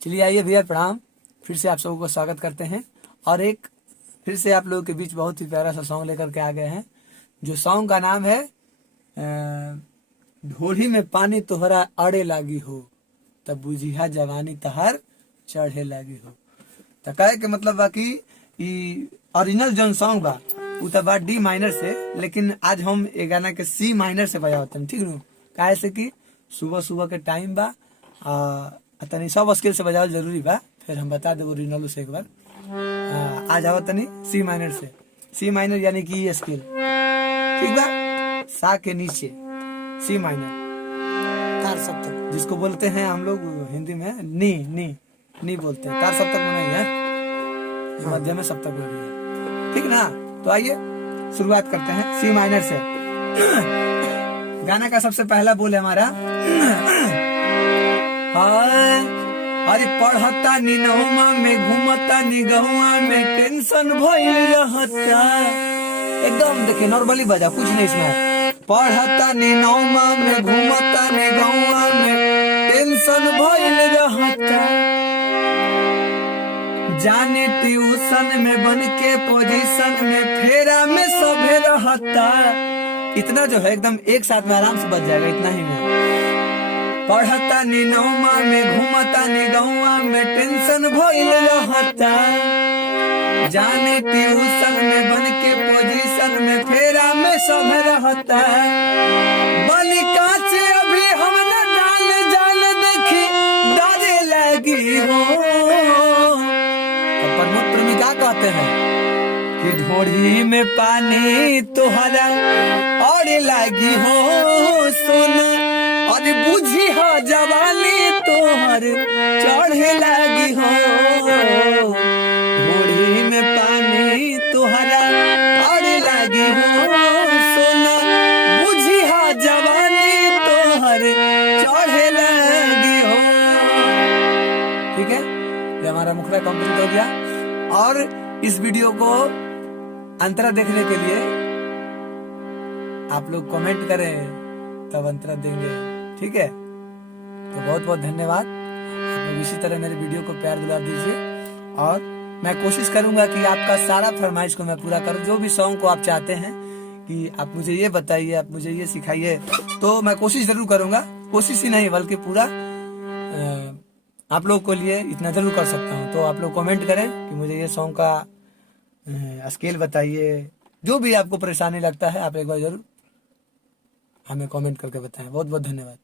चलिए आइए भैया प्रणाम, फिर से आप सबको स्वागत करते हैं। और एक फिर से आप लोगों के बीच बहुत ही प्यारा सा सॉन्ग लेकर के आ गए हैं, जो सॉन्ग का नाम है ढोली में पानी तोहरा अड़े लागी हो, तब बुझिया जवानी तहार चढ़े लागी हो। तो कहे के मतलब बा कि ओरिजिनल जौन सॉन्ग बा उ तो बा डी माइनर से, लेकिन आज हम ये गाना के सी माइनर से बजावते हैं, ठीक नु। काहे से कि सुबह सुबह के टाइम बा, तनी सब स्केल से बजावल जरूरी बा। फिर हम बता देव ओरिजिनल से एक बार। आ जाओ तनी सी माइनर से। सी माइनर यानी कि ये स्केल, ठीक बा। सा के नीचे सी माइनर, तार सप्तक जिसको बोलते हैं हम लोग हिंदी में नी नी नी बोलते हैं। तार सप्तक में नहीं है, मध्य में सप्तक बोल रही है, ठीक ना। तो आइए शुरुआत करते हैं सी माइनर से। गाना का सबसे पहला बोल है हमारा अरे पढ़ता नी नहुमा में घूमता नी गहुआ में टेंशन भइल रहता। एकदम देखिए नॉर्मली बजा, कुछ नहीं इसमें। पढ़ता नी नहुमा में घूमता नी गहुआ में टेंशन भइल रहता। जाने ट्यूशन में बन के पोजीशन में फेरा में सभे रहता। इतना जो है एकदम एक साथ में आराम से बच जाएगा, इतना ही में। पढ़ता नी नहुमा में घूमता नी गहुआ में टेंशन भइल रहता। जाने ट्यूशन में बन के पोजीशन में फेरा में सब रहता। बनी कांच अभी हम न डाल जान देखी डरे लगी हो। तो प्रमोद प्रेमी क्या कहते हैं कि ढोड़ी में पानी तोहरा और लागी हो सुन, और बुझी हो जवानी तोहर चढ़े लागी हो। ढोड़ी में पानी तोहरा और लागी हो सोना, बुझी हो जवानी तोहर चढ़े लागी हो। ठीक है, ये हमारा मुखड़ा कंप्लीट हो गया। और इस वीडियो को अंतरा देखने के लिए आप लोग कमेंट करें, तब अंतरा देंगे, ठीक है। तो बहुत बहुत धन्यवाद। आप लोग इसी तरह मेरे वीडियो को प्यार दुलार दीजिए, और मैं कोशिश करूंगा कि आपका सारा फरमाइश को मैं पूरा करूं। जो भी सॉन्ग को आप चाहते हैं कि आप मुझे ये बताइए, आप मुझे ये सिखाइए, तो मैं कोशिश जरूर करूंगा। कोशिश ही नहीं बल्कि पूरा आप लोग को लिए इतना जरूर कर सकता हूं। तो आप लोग कमेंट करें कि मुझे ये सॉन्ग का स्केल बताइए। जो भी आपको परेशानी लगता है आप एक बार जरूर हमें कमेंट करके बताएं। बहुत बहुत धन्यवाद।